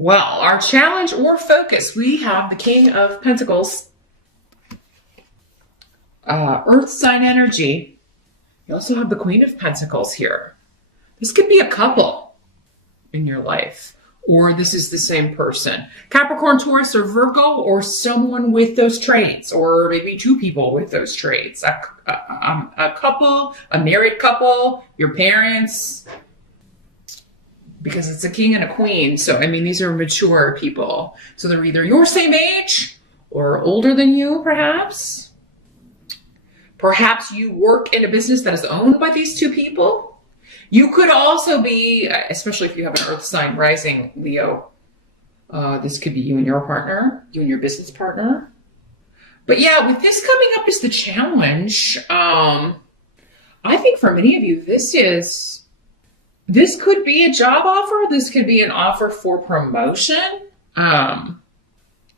Well, our challenge or focus, we have the King of Pentacles, Earth sign energy. You also have the Queen of Pentacles here. This could be a couple in your life, or this is the same person. Capricorn, Taurus, or Virgo, or someone with those traits, or maybe two people with those traits. A couple, a married couple, your parents, because it's a king and a queen. So, I mean, these are mature people. So they're either your same age or older than you, perhaps. Perhaps you work in a business that is owned by these two people. You could also be, especially if you have an earth sign rising, Leo, this could be you and your partner, you and your business partner. But yeah, with this coming up is the challenge. I think for many of you, this could be a job offer. This could be an offer for promotion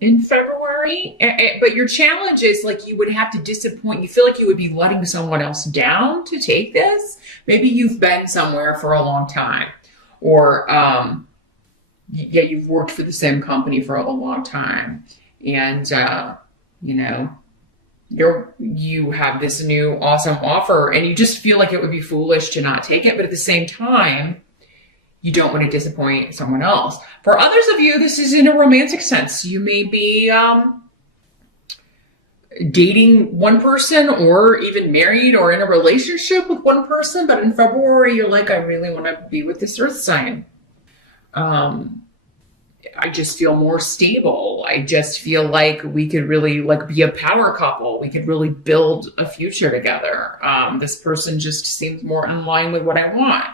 in February. But your challenge is like you would have to disappoint. You feel like you would be letting someone else down to take this. Maybe you've been somewhere for a long time, or you've worked for the same company for a long time, and you have this new awesome offer and you just feel like it would be foolish to not take it. But at the same time, you don't want to disappoint someone else. For others of you, this is in a romantic sense. You may be dating one person or even married or in a relationship with one person. But in February, you're like, I really want to be with this earth sign. I just feel more stable. I just feel like we could really be a power couple. We could really build a future together. This person just seems more in line with what I want.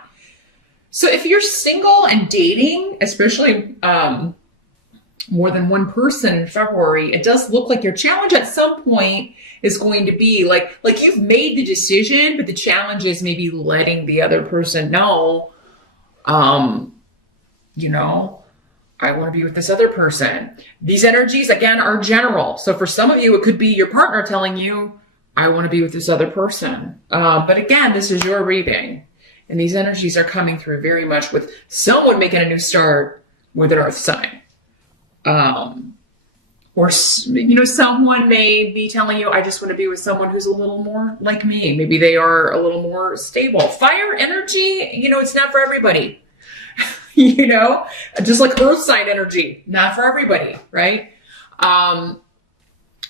So if you're single and dating, especially more than one person in February, it does look like your challenge at some point is going to be like you've made the decision, but the challenge is maybe letting the other person know, I want to be with this other person. These energies, again, are general. So for some of you, it could be your partner telling you, I want to be with this other person. But again, this is your reading. And these energies are coming through very much with someone making a new start with an earth sign. Or someone may be telling you, I just want to be with someone who's a little more like me. Maybe they are a little more stable. Fire energy, it's not for everybody. Just like earth sign energy, not for everybody, right?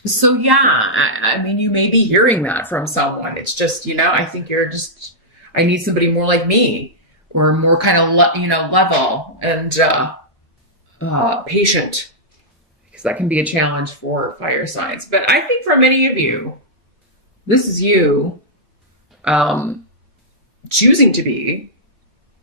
So yeah, I mean, you may be hearing that from someone. It's just, I think I need somebody more like me, or more kind of, level and patient, because that can be a challenge for fire signs. But I think for many of you, this is you choosing to be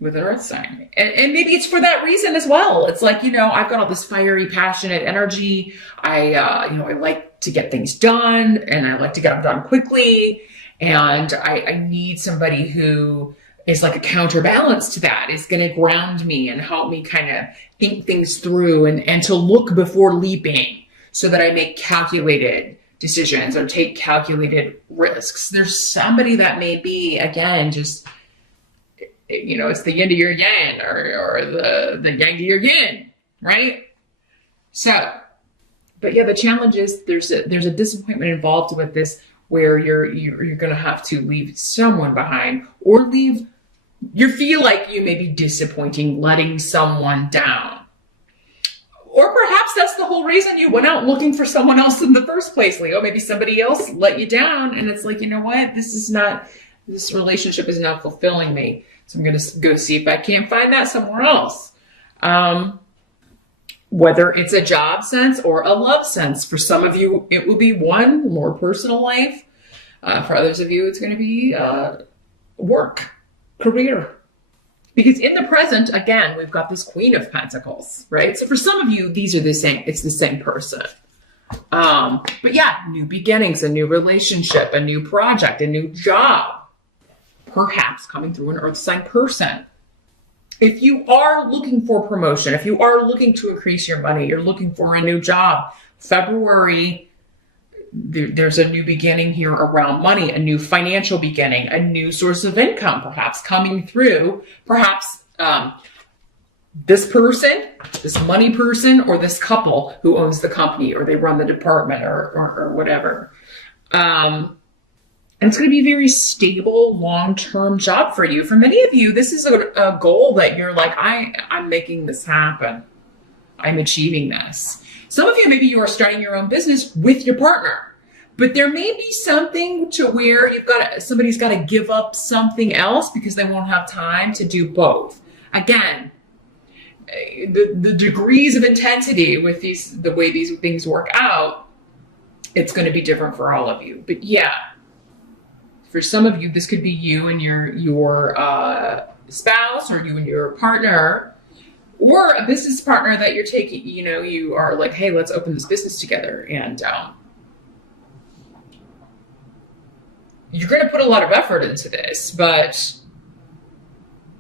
with an earth sign. And maybe it's for that reason as well. It's like, I've got all this fiery, passionate energy. I like to get things done, and I like to get them done quickly. And I need somebody who is like a counterbalance to that, is going to ground me and help me kind of think things through and to look before leaping, so that I make calculated decisions or take calculated risks. There's somebody that may be, again, just, it's the yin to your yang, or the yang to your yin, right? So, but yeah, the challenge is there's a disappointment involved with this, where you're going to have to leave someone behind, or you feel like you may be disappointing, letting someone down. Or perhaps that's the whole reason you went out looking for someone else in the first place, Leo. Maybe somebody else let you down, and it's like, you know what? This relationship is not fulfilling me. So I'm going to go see if I can't find that somewhere else. Whether it's a job sense or a love sense. For some of you, it will be one, more personal life. For others of you, it's going to be work, career. Because in the present, again, we've got this Queen of Pentacles, right? So for some of you, these are the same. It's the same person. But yeah, new beginnings, a new relationship, a new project, a new job. Perhaps coming through an earth sign person. If you are looking for promotion, if you are looking to increase your money, you're looking for a new job, February, there's a new beginning here around money, a new financial beginning, a new source of income, perhaps coming through, perhaps this person, this money person, or this couple who owns the company, or they run the department, or whatever. And it's going to be a very stable, long-term job for you. For many of you, this is a goal that you're like, I'm making this happen. I'm achieving this. Some of you, maybe you are starting your own business with your partner, but there may be something to where somebody's got to give up something else because they won't have time to do both. Again, the degrees of intensity with the way these things work out, it's going to be different for all of you. But yeah, for some of you, this could be you and your spouse, or you and your partner, or a business partner that you're taking, you are like, hey, let's open this business together. And you're going to put a lot of effort into this, but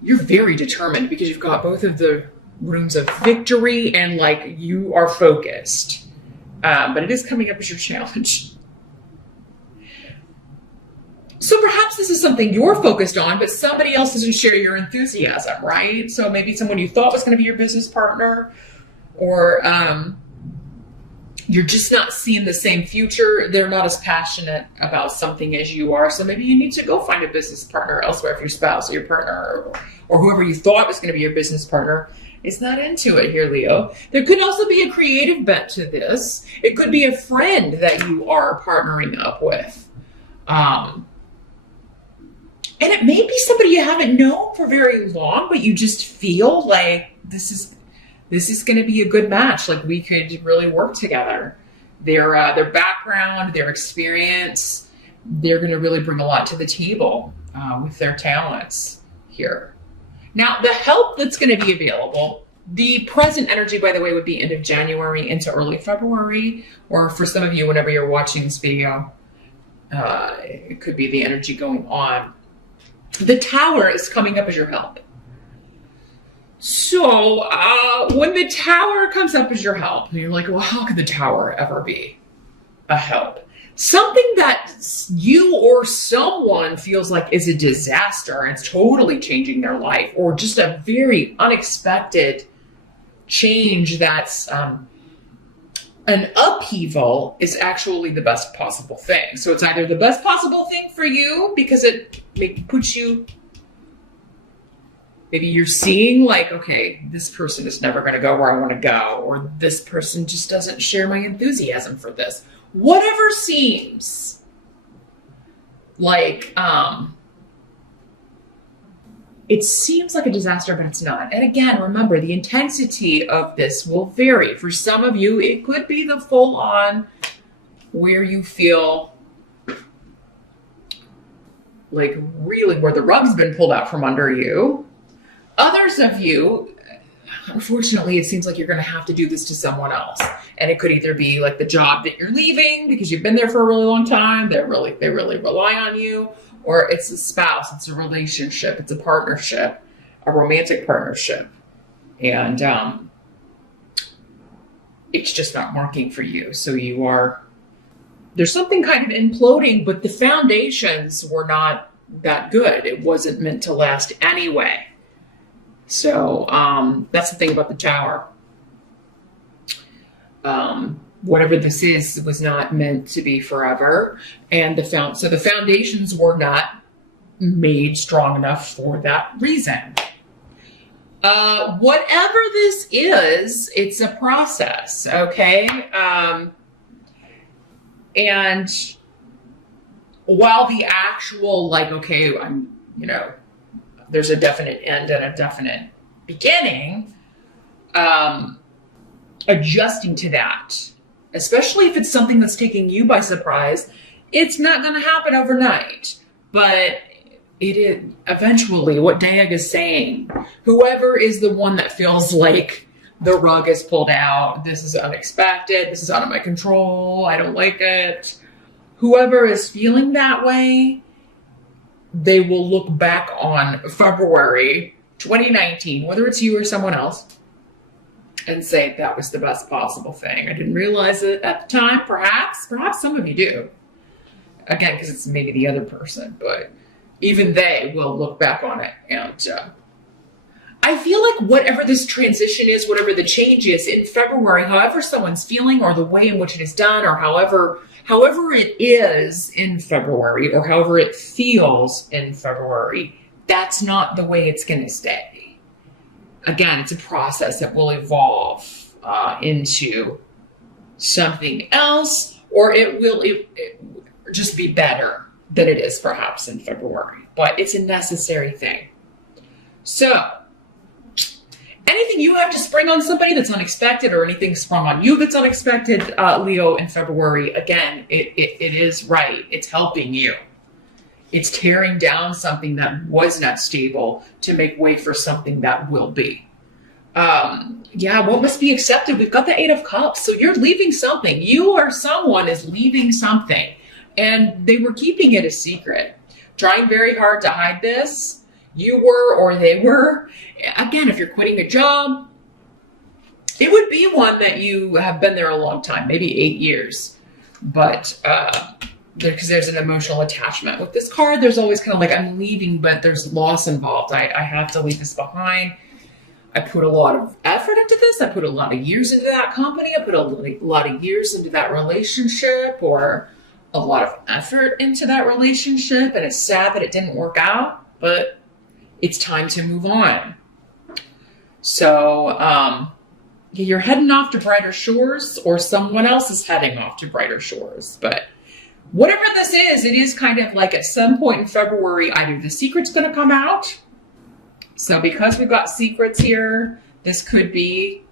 you're very determined because you've got both of the rooms of victory and like you are focused. But it is coming up as your challenge. So perhaps this is something you're focused on, but somebody else doesn't share your enthusiasm, right? So maybe someone you thought was going to be your business partner, or you're just not seeing the same future. They're not as passionate about something as you are. So maybe you need to go find a business partner elsewhere if your spouse or your partner or whoever you thought was going to be your business partner is not into it here, Leo. There could also be a creative bent to this. It could be a friend that you are partnering up with. And it may be somebody you haven't known for very long, but you just feel like this is going to be a good match. Like we could really work together. Their background, their experience, they're going to really bring a lot to the table with their talents here. Now, the help that's going to be available, the present energy, by the way, would be end of January into early February, or for some of you, whenever you're watching this video, it could be the energy going on. The Tower is coming up as your help. So when the Tower comes up as your help, and you're like, well, how could the Tower ever be a help? Something that you or someone feels like is a disaster and it's totally changing their life, or just a very unexpected change that's an upheaval, is actually the best possible thing. So it's either the best possible thing for you because it puts you, maybe you're seeing like, okay, this person is never going to go where I want to go, or this person just doesn't share my enthusiasm for this. Whatever seems like, it seems like a disaster, but it's not. And again, remember, the intensity of this will vary. For some of you, it could be the full on where you feel like really where the rug's been pulled out from under you. Others of you, unfortunately, it seems like you're going to have to do this to someone else. And it could either be like the job that you're leaving because you've been there for a really long time. They really rely on you. Or it's a spouse, it's a relationship, it's a partnership, a romantic partnership. And it's just not working for you. So there's something kind of imploding, but the foundations were not that good. It wasn't meant to last anyway. So that's the thing about the Tower. Whatever this is was not meant to be forever. And so the foundations were not made strong enough for that reason. Whatever this is, it's a process, okay? And while the actual, like, okay, there's a definite end and a definite beginning, adjusting to that, especially if it's something that's taking you by surprise, it's not going to happen overnight. But it is eventually, what Dayag is saying, whoever is the one that feels like the rug is pulled out, this is unexpected, this is out of my control, I don't like it. Whoever is feeling that way, they will look back on February 2019, whether it's you or someone else, and say that was the best possible thing. I didn't realize it at the time. Perhaps some of you do. Again, because it's maybe the other person, but even they will look back on it. And I feel like whatever this transition is, whatever the change is in February, however someone's feeling or the way in which it is done or however it is in February or however it feels in February, that's not the way it's going to stay. Again, it's a process that will evolve into something else, or it will just be better than it is perhaps in February. But it's a necessary thing. So, anything you have to spring on somebody that's unexpected or anything sprung on you that's unexpected, Leo, in February, again, it is right. It's helping you. It's tearing down something that was not stable to make way for something that will be. What must be accepted? We've got the Eight of Cups. So you're leaving something. You or someone is leaving something. And they were keeping it a secret. Trying very hard to hide this. You were or they were. Again, if you're quitting a job, it would be one that you have been there a long time, maybe 8 years. But because there's an emotional attachment. With this card, there's always kind of like, I'm leaving, but there's loss involved. I have to leave this behind. I put a lot of effort into this. I put a lot of years into that company. I put a lot of years into that relationship, or a lot of effort into that relationship. And it's sad that it didn't work out, but it's time to move on. So you're heading off to brighter shores, or someone else is heading off to brighter shores. But whatever this is, it is kind of like at some point in February, either the secret's going to come out. So because we've got secrets here, this could be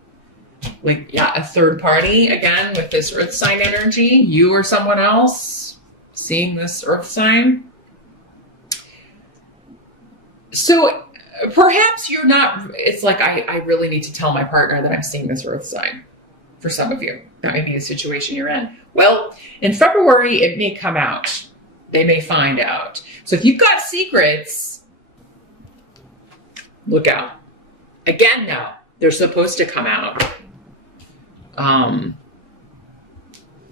like, a third party, again, with this earth sign energy, you or someone else seeing this earth sign. So perhaps you're not, it's like, I really need to tell my partner that I'm seeing this earth sign. For some of you, that may be a situation you're in. Well, in February, it may come out. They may find out. So if you've got secrets, look out. Again, now, they're supposed to come out.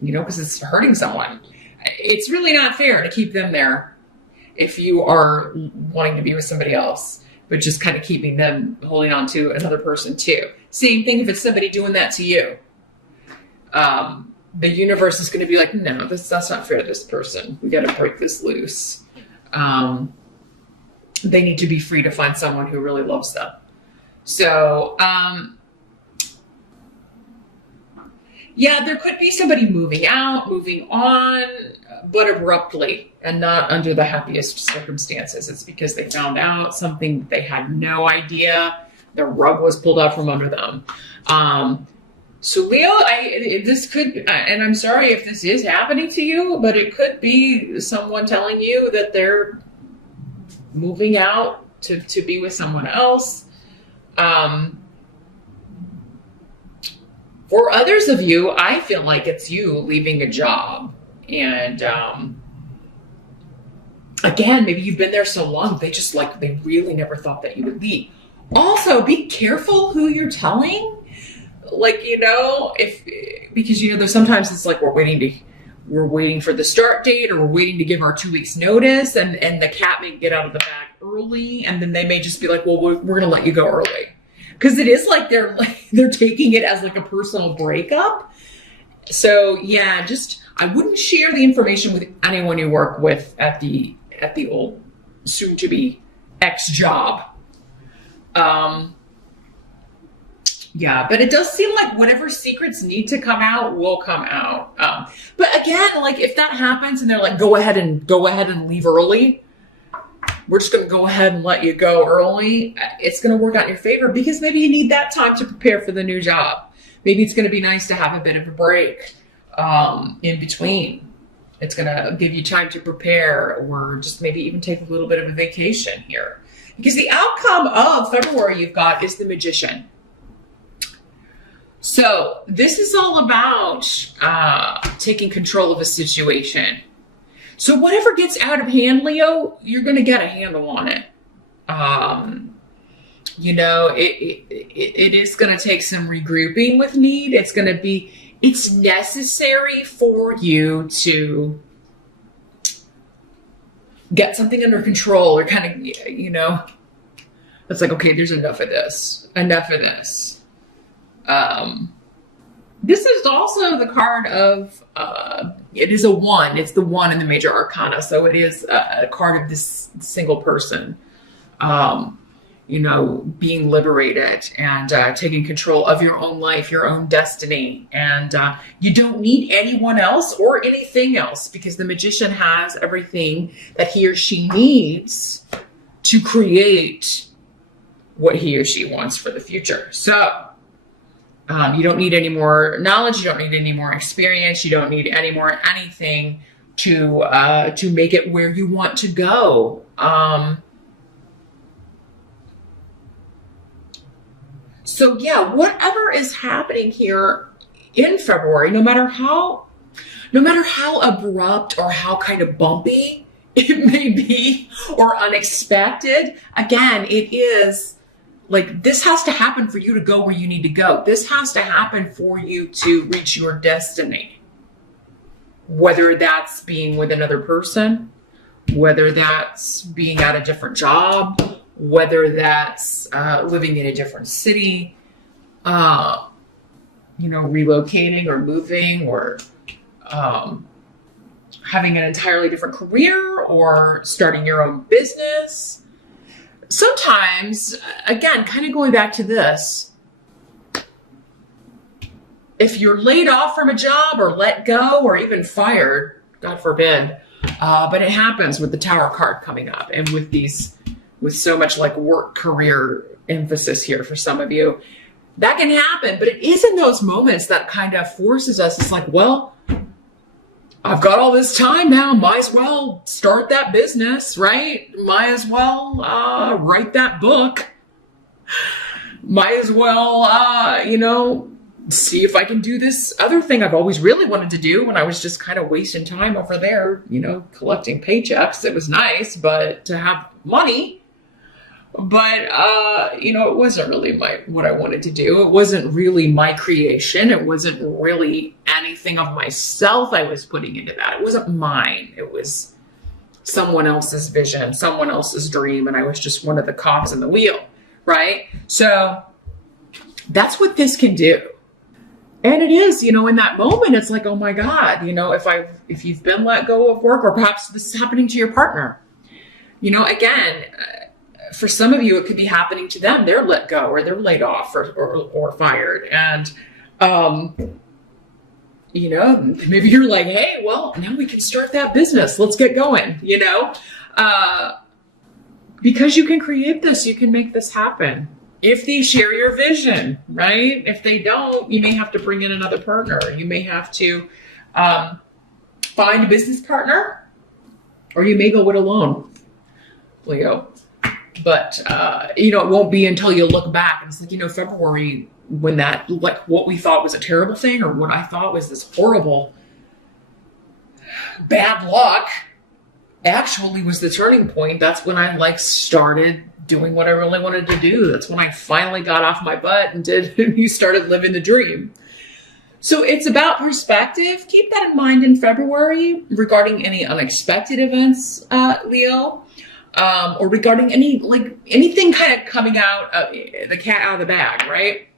Because it's hurting someone. It's really not fair to keep them there if you are wanting to be with somebody else, but just kind of keeping them holding on to another person too. Same thing if it's somebody doing that to you. The universe is going to be like, no, that's not fair to this person. We got to break this loose. They need to be free to find someone who really loves them. So, there could be somebody moving out, moving on, but abruptly and not under the happiest circumstances. It's because they found out something that they had no idea. The rug was pulled out from under them. So Leo, this could, and I'm sorry if this is happening to you, but it could be someone telling you that they're moving out to be with someone else. For others of you, I feel like it's you leaving a job. And again, maybe you've been there so long, they really never thought that you would leave. Also, be careful who you're telling. Because there's sometimes it's like we're waiting for the start date, or we're waiting to give our 2 weeks notice, and the cat may get out of the bag early, and then they may just be like, well, we're going to let you go early. Because it is like they're taking it as like a personal breakup. So I wouldn't share the information with anyone you work with at the old soon to be ex job. But it does seem like whatever secrets need to come out will come out. But again, like if that happens and they're like, go ahead and leave early, we're just going to go ahead and let you go early. It's going to work out in your favor because maybe you need that time to prepare for the new job. Maybe it's going to be nice to have a bit of a break in between. It's going to give you time to prepare, or just maybe even take a little bit of a vacation here. Because the outcome of February you've got is the Magician. So this is all about taking control of a situation. So whatever gets out of hand, Leo, you're going to get a handle on it. It is going to take some regrouping with need. It's necessary for you to get something under control, or kind of, It's like, okay, there's enough of this. Enough of this. This is also the card of, it is a 1. It's the 1 in the major arcana. So it is a card of this single person, being liberated and taking control of your own life, your own destiny. And you don't need anyone else or anything else, because the magician has everything that he or she needs to create what he or she wants for the future. So you don't need any more knowledge. You don't need any more experience. You don't need any more anything to make it where you want to go. So yeah, whatever is happening here in February, no matter how abrupt or how kind of bumpy it may be or unexpected, again, it is like, this has to happen for you to go where you need to go. This has to happen for you to reach your destiny. Whether that's being with another person, whether that's being at a different job, whether that's living in a different city, relocating or moving, or having an entirely different career, or starting your own business. Sometimes, again, kind of going back to this, if you're laid off from a job or let go or even fired, God forbid, but it happens with the Tower card coming up, and with so much like work career emphasis here for some of you, that can happen. But it is in those moments that kind of forces us. It's like, well, I've got all this time now, might as well start that business, right? Might as well write that book. Might as well, see if I can do this other thing I've always really wanted to do, when I was just kind of wasting time over there, collecting paychecks. It was nice, but to have money. But, it wasn't really what I wanted to do. It wasn't really my creation. It wasn't really anything of myself I was putting into that. It wasn't mine. It was someone else's vision, someone else's dream. And I was just one of the cogs in the wheel, right? So that's what this can do. And it is, in that moment, it's like, oh my God, if you've been let go of work, or perhaps this is happening to your partner, again, for some of you, it could be happening to them. They're let go, or they're laid off, or fired. And, maybe you're like, hey, well, now we can start that business. Let's get going, because you can create this, you can make this happen. If they share your vision, right? If they don't, you may have to bring in another partner. You may have to find a business partner, or you may go it alone, Leo. But, it won't be until you look back and it's like, February, when that, like, what we thought was a terrible thing, or what I thought was this horrible bad luck, actually was the turning point. That's when I started doing what I really wanted to do. That's when I finally got off my butt and you started living the dream. So it's about perspective. Keep that in mind in February regarding any unexpected events, Leo. Or regarding anything kind of coming out of the cat out of the bag, right?